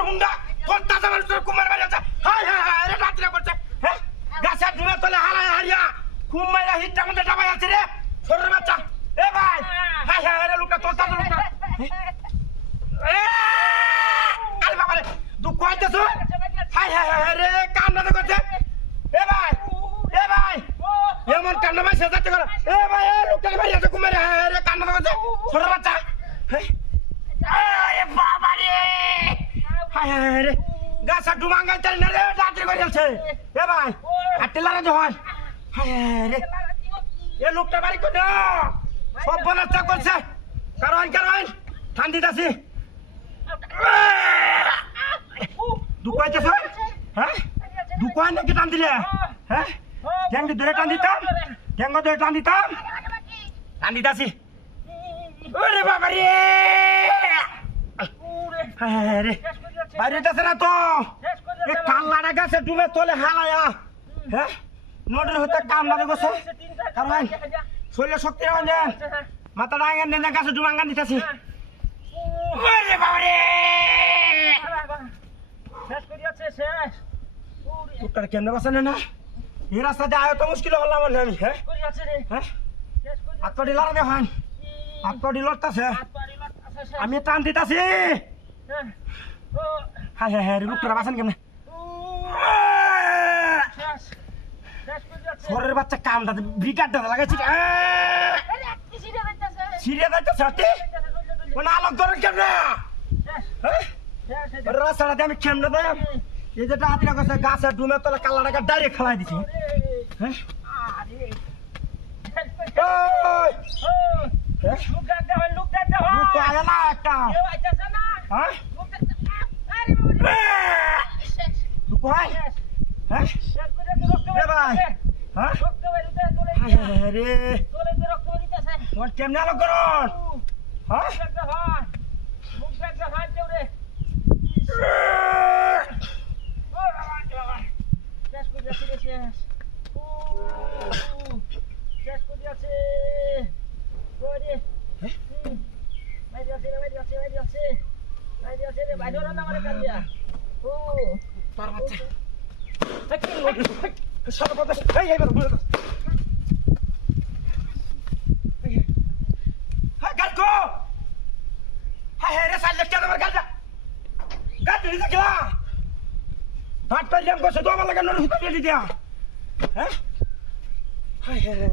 Honda কর্তা যাবার কুমার বাড়ি আছে হাই হাই হাই রে রাত্রে করছে হ্যাঁ গাছের ধুয়ে তলে হারায় হারিয়া ঘুম মাইরা হিটটা মধ্যে ডাবাই আছে রে ছোট বাচ্চা এ ভাই হাই হাই রে লোকটা তোর তাদের লোকটা আরে বাবা রে দুঃখ হইতেছ হাই হাই হাই রে কান্না তো করছে এ ভাই এমন কান্না ভাই সেজাতে করো এ ভাই এ লোকটাকে বাড়ি আছে কুমার হাই রে কান্না তো করছে ছোট বাচ্চা আরে বাবা রে হাই হাই রে গাছা ডুমাঙ্গাই তাই না রে রাত্রি করে যাচ্ছে এ ভাই হাট্টিলারা যখন হাই হাই রে এ লোকটা বাড়ি করে সব বনাস্তা করছে কারণ ঠান্ডিত আছি দুকাইতেছ হ্যাঁ দুকাই নাকি টান দিলে হ্যাঁ গ্যাংটি ধরে টান দিতাম গ্যাঙ্গ ধরে টান দিতাম টান দিতাছি ওরে বাবা রে হ্যাঁ রে বাইরেতেছে না তো এ কাল্লাটা গাছে ডুবে তোলে হালায়া হ্যাঁ নদীর হতে কাম না দেখছে কারণ শরীরে শক্তি রাখেন দেন মাথাটা আঙান দেন গাছে ডুবে আঙান দিতেছি ওরে বাবা রে শেষ করিয়াছে শেষ তোর কেমনে বাঁচানে না এই রাস্তা দিয়ে আয় তো মুশকিল হলাম আমি হ্যাঁ করিয়াছে রে হ্যাঁ শেষ করিয়াছে আত্ম ডিলার দেখেন আত্ম ডিলারটাছে আমি টান দিতাছি ও হ্যাঁ হ্যাঁ হ্যাঁ লোকটা বাঁচান কেমনে শেষ শেষ করিয়াছে শহরের বাচ্চা কাম দাদা ব্রিগাড দাদা লাগাইছি আরে কি সিরিয়া যাইতাছে সিরিয়া যাইতে সাথে মানে আলোক ধরেন কেমনে হ্যাঁ শেষ রাস্তাটাতে আমি কেমনে দেয় এই যেটা হাতিরা করছে গাছের ডুমে তলে কাল্লাটাকে ডাইরেক্ট খেলাই দিছি হ্যাঁ আরে ওই হ্যাঁ লোক ডাকতে হয় লোক তো আয় না একটা কেউ আইতাছে না হ্যাঁ লোক ডাকতে আরে বাবা শেষ লোক হয় হ্যাঁ শেষ করিয়াছে রক্ত এ ভাই হ্যাঁ রক্ত বেরিতে তোলে হায় হায় রে তোলে রক্ত বেরিতেছে তোমার কেমনে আলোক করন হ্যাঁ মুখ ডাকতে হয় কেউ রে শেষ করিয়াছে রে শেষ শেষ করিয়াছে ওরে বাইরে আছে রে বাইরে না মানে কালিয়া ও তোর বাচ্চা কি লোক সব কথা এই এই বড় হ্যাঁ গালকো হ্যাঁ রে সাইলেট কেন আমার গালটা গাল দিতে গেলা ভাত পাইলাম কইছে তো আমার লাগা নড় হুতা দিয়ে দিয়া হ্যাঁ হায় হায়